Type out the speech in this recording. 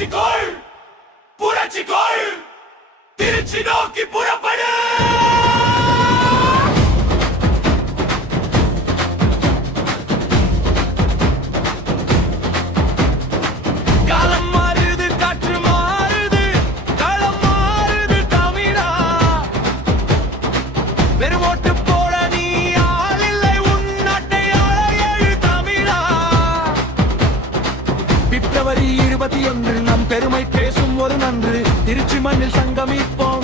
புரட்சிக்கோள் புரட்சிக்கோள் திருச்சி நோக்கி புறப்படு. காலம் மாறுது, காற்று மாறுது, களம் மாறுது தமிழா. வெறும் ஓட்டு போட நீ ஆள் இல்லை, உன் நாட்டை ஆள எழு தமிழா. பிப்ரவரி 21 நம் பெருமை பேசும் ஒரு நன்று. திருச்சி மண்ணில் சங்கமிப்போம்,